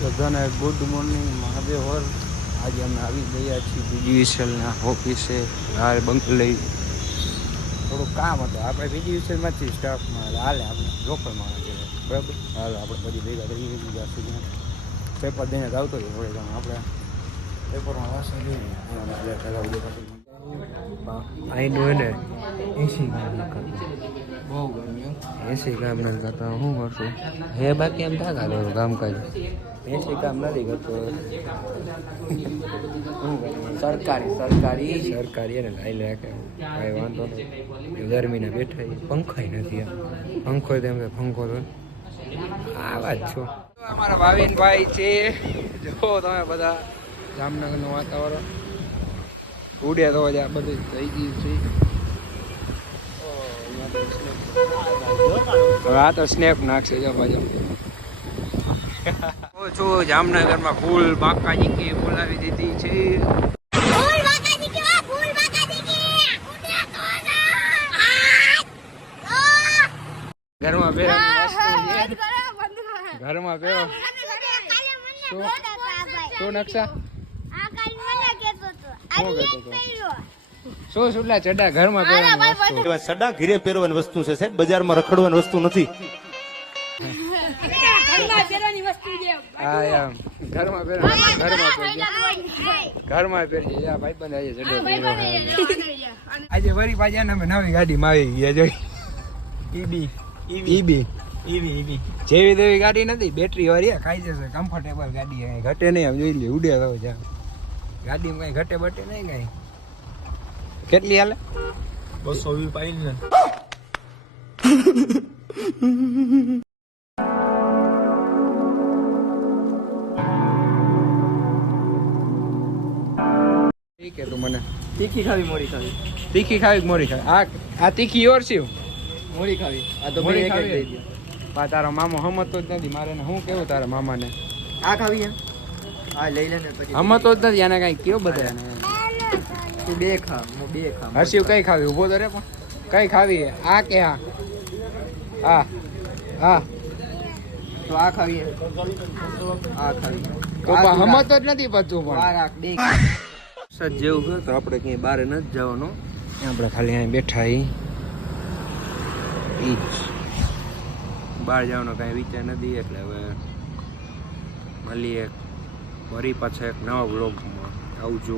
બધાને good morning Mahadev હર. આજે અમે આવી ગયા છીએ બીજીવીસીએલના ઓફિસે હાલ બંક લઈ. થોડુંક કામ હતું આપણે બીજીવીસીએલમાંથી સ્ટાફમાં હાલે આપણે લોકલમાં બરાબર. હાલ આપણે પછી ભેગા થઈ ગયા સુધી પેપર દઈને જ આવતો હોય થોડે આપણે પેપરમાં વાસણ જોઈએ આઈનું ને 80 કામ બહુ ગરમી 80 કામ નથી કરતા હું કરશું હે બાકી એમ થાય કામ કામકાજ 80 કામ નથી કરતો સરકારી એને લાઈ લે કે કાંઈ વાંધો નહીં ગરમીને બેઠા પંખાય નથી પંખો તેમ પંખો તો આ વાત છો. અમારા ભાવિનભાઈ છે જો તમે બધા જામનગરનું વાતાવરણ ઉડે તો જ આ બધું થઈ ગયું છે. હવે આ તો સ્નેપ નાખશે જો બાજુ છું જામનગરમાં ફૂલ બાકાજી કે બોલાવી દીધી છે. ઘરમાં પહેરવાની વસ્તુ છે. ઘરમાં પહેરો શું નકશા શું સુલા ચડા ઘરમાં પહેરવાની વસ્તુ સડા ઘીરે પહેરવાની વસ્તુ છે સાહેબ, બજારમાં રખડવાની વસ્તુ નથી. હા એમ ઘરમાં પહેરજે યા ભાઈ બંધ આજે ચડો આજે વરી પાછા અમે નવી ગાડીમાં આવી ગયા જોઈ ઈબી જેવી તેવી ગાડી નથી, બેટરી વાળી ખાઈ જશે, કમ્ફર્ટેબલ ગાડી ઘટે નહીં આમ જોઈ લે ઉડે તો જા ગાડીમાં કઈ ઘટે બટે નહીં કઈ. કેટલી હાલે 220 પાઈ ને ઠીક હે તું મને તીખી ખાવી મોરી ખાવી તીખી ખાવી મોરી ખાવી આ તીખી ઓર છે મોરી ખાવી આ તો મોરી એક જ ખાવી. દઈ દો. તારો મામો હમતો જ નથી મારે શું કેવું તારા મામાને આ ખાવી એમ હા લઈ લે ને પછી હમતો જ નથી આને કઈ કયો બધા તું બે ખા હું બે ખા હર્ષિવ કઈ ખાવી ઉભો તો રે પણ કઈ ખાવી આ કે આ હા તો આ ખાવી એમ આ ખાવી તો હમતો જ નથી બધું પણ આ રાખ બે સજ જેવું હોય તો આપણે ક્યાંય બહાર નથી જવાનું, આપણે ખાલી અહીં બેઠા ઈ જ બહાર જવાનો કાંઈ વિચાર નથી. એટલે હવે મળીએ ફરી પાછા એક નવા બ્લોગમાં આવજો.